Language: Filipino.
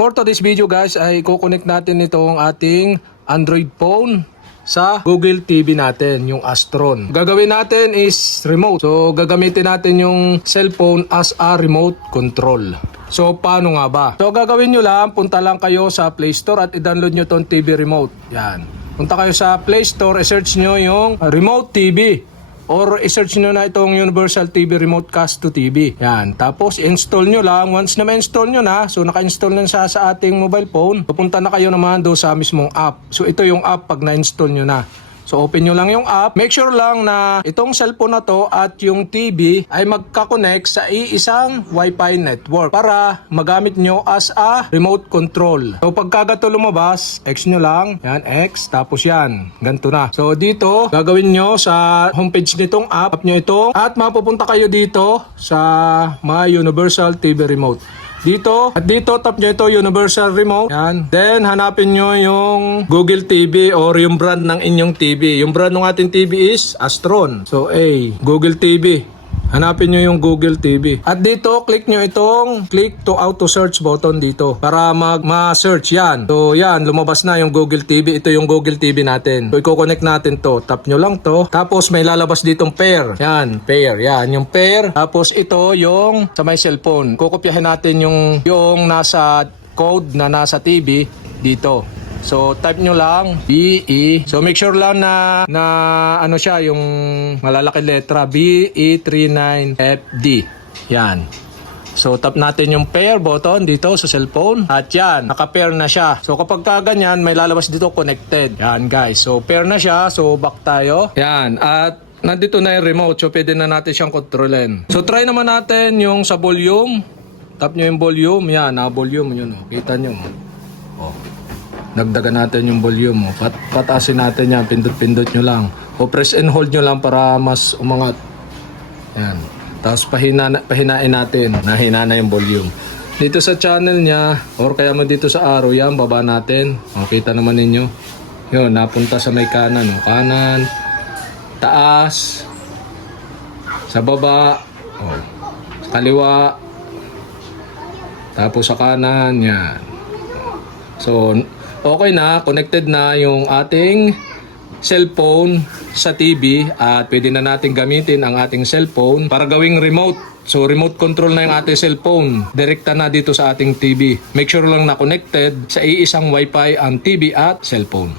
For today's video guys ay kukonect natin itong ating Android phone sa Google TV natin, yung Astron. Gagawin natin is remote. So gagamitin natin yung cellphone as a remote control. So paano nga ba? So gagawin nyo lang, punta lang kayo sa Play Store at i-download nyo itong TV remote. Yan. Punta kayo sa Play Store, i-search nyo yung Remote TV. Or i-search nyo na itong Universal TV Remote Cast to TV. Yan. Tapos i-install nyo lang. Once na ma-install nyo na, so naka-install na siya sa ating mobile phone, pupunta na kayo naman doon sa mismong app. So ito yung app pag na-install nyo na. So open nyo lang yung app. Make sure lang na itong cellphone na to at yung TV ay magka-connect sa iisang Wi-Fi network para magamit nyo as a remote control. So pagka gato lumabas, X nyo lang. Yan, X. Tapos yan. Ganito na. So dito, gagawin nyo sa homepage nitong app nyo ito at mapupunta kayo dito sa My Universal TV Remote. Dito, at dito tap nyo ito, Universal Remote. Yan. Then, hanapin nyo yung Google TV or yung brand ng inyong TV. Yung brand ng ating TV is Astron. So, A, Google TV. Hanapin nyo yung Google TV. At dito, click nyo itong click to auto search button dito para ma-search yan. So, yan, lumabas na yung Google TV. Ito yung Google TV natin. So, i-connect natin to. Tap nyo lang to. Tapos, may lalabas ditong pair. Yan, pair. Yan, yung pair. Tapos, ito yung sa my cellphone. Kukopyahin natin yung nasa code na nasa TV dito. So type nyo lang BE. So make sure lang na ano siya, yung malalaki letra BE39FD. Yan. So tap natin yung pair button dito sa cellphone. At yan, naka-pair na siya. So kapag ganyan, may lalabas dito connected. Yan guys. So pair na siya. So back tayo. Yan. At nandito na yung remote. So pwede na natin siyang kontrolin. So try naman natin yung sa volume. Tap nyo yung volume. Yan, volume yun. Kita nyo. Oh. Nagdagan natin yung volume. Pataasin natin yan. Pindot-pindot nyo lang. O press and hold nyo lang para mas umangat. Yan. Tapos pahinain natin. Nahina na yung volume. Dito sa channel niya, or kaya mo dito sa arrow, yan, baba natin. O, kita naman ninyo. Yun, napunta sa may kanan. O, kanan. Taas. Sa baba. O, sa kaliwa. Tapos sa kanan. Yan. So, okay na, connected na yung ating cellphone sa TV at pwede na natin gamitin ang ating cellphone para gawing remote. So remote control na yung ating cellphone. Direkta na dito sa ating TV. Make sure lang na connected sa iisang Wi-Fi ang TV at cellphone.